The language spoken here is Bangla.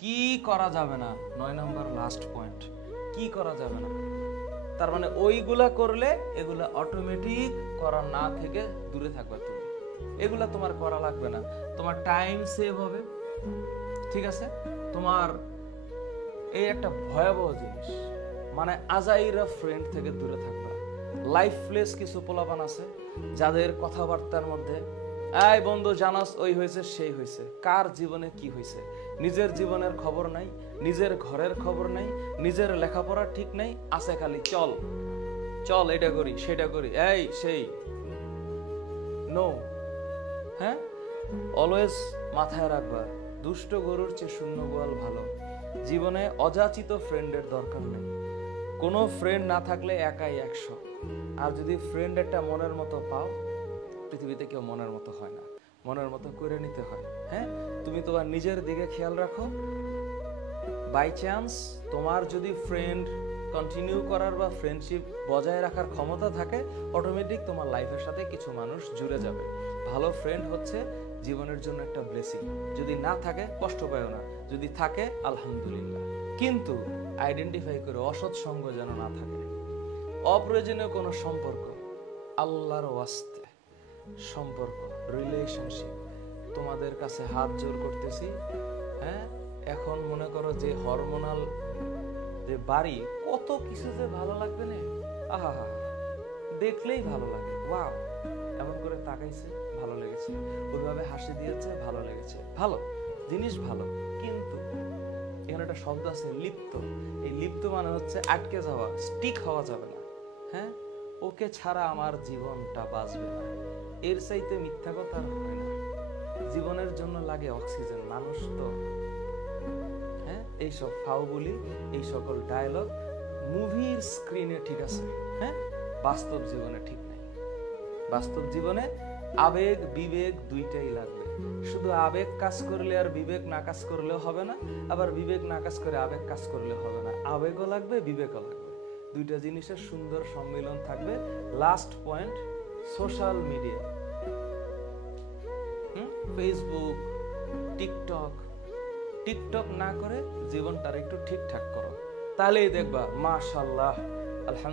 কি করা যাবে না, 9 নম্বর লাস্ট পয়েন্ট, কি করা যাবে না। তার মানে ওইগুলা করলে এগুলা অটোমেটিক করা না থেকে দূরে থাকবে তুমি, এগুলা তোমার করা লাগবে না, তোমার টাইম সেভ হবে, ঠিক আছে। তোমার এই একটা ভয়াবহ জিনিস, মানে আজাইরা ফ্রেন্ড থেকে দূরে থাকবা। লাইফলেস কিছু পোলাপান আছে যাদের কথাবার্তার মধ্যে এই বন্ধু জানাস ওই হয়েছে সেই হয়েছে, কার জীবনে কি হয়েছে, নিজের জীবনের খবর নাই, নিজের ঘরের খবর নাই, নিজের লেখাপড়া ঠিক নাই, আছে খালি চল চল এটা করি সেটা করি এই সেই। নো, হ্যাঁ, অলওয়েজ মাথায় রাখবা, দুষ্ট গরুর চেয়ে শূন্য গোয়াল ভালো। জীবনে অযাচিত ফ্রেন্ডের দরকার নেই, কোনো ফ্রেন্ড না থাকলে একাই 100। আর যদি ফ্রেন্ড একটা মনের মতো পাও, পৃথিবীতে কেউ মনের মতো হয় না, মনের মতো করে নিতে হয়। হ্যাঁ, তুমি তোমার নিজের দিকে খেয়াল রাখো। বাই চান্স তোমার যদি ফ্রেন্ড কন্টিনিউ করার বা ফ্রেন্ডশিপ বজায় রাখার ক্ষমতা থাকে, অটোমেটিক তোমার লাইফের সাথে কিছু মানুষ জুড়ে যাবে। ভালো ফ্রেন্ড হচ্ছে জীবনের জন্য একটা ব্লেসিং। যদি না থাকে কষ্ট পাও না, যদি থাকে আলহামদুলিল্লাহ। কিন্তু আইডেন্টিফাই করে অসৎ সঙ্গ যেন না থাকে। অপ্রয়োজনীয় কোনো সম্পর্ক, আল্লাহর ওয়াস্তে সম্পর্ক, রিলেশনশিপ, তোমাদের কাছে হাত জোর করতেছি। হ্যাঁ, এখন মনে করো যে হরমোনাল যে বাড়ি, কত কিছু যে ভালো লাগবে না, আহা হা, দেখলেই ভালো লাগে। ওয়াও, এমন করে তাকাইছে ভালো লেগেছে, ওইভাবে হাসি দিয়েছে ভালো লেগেছে, ভালো জিনিস ভালো। কিন্তু এখানে একটা শব্দ আছে লিপ্ত। এই লিপ্ত মানে হচ্ছে আটকে যাওয়া, স্টিক হওয়া যাবে না। হ্যাঁ, ওকে ছাড়া আমার জীবনটা বাঁচবে না, এর চাইতে মিথ্যা কথা আর হয় না। জীবনের জন্য লাগে অক্সিজেন, মানুষ তো। হ্যাঁ, এইসব ফাউ বলি, এই সকল ডায়লগ মুভির স্ক্রিনে ঠিক আছে, হ্যাঁ, বাস্তব জীবনে ঠিক নাই। বাস্তব জীবনে আবেগ বিবেক দুইটাই লাগবে। শুধু আবেগ কাজ করলে আর বিবেক না কাজ করলেও হবে না, আবার বিবেক না কাজ করে আবেগ কাজ করলে হবে না। আবেগও লাগবে, বিবেকও লাগবে, দুইটা জিনিসের সুন্দর সম্মিলন থাকবে। Last point, social media, Facebook, TikTok, TikTok না করে জীবনটার একটু ঠিকঠাক করো, তাহলেই দেখবা মাশাআল্লাহ আলহামদুলিল্লাহ।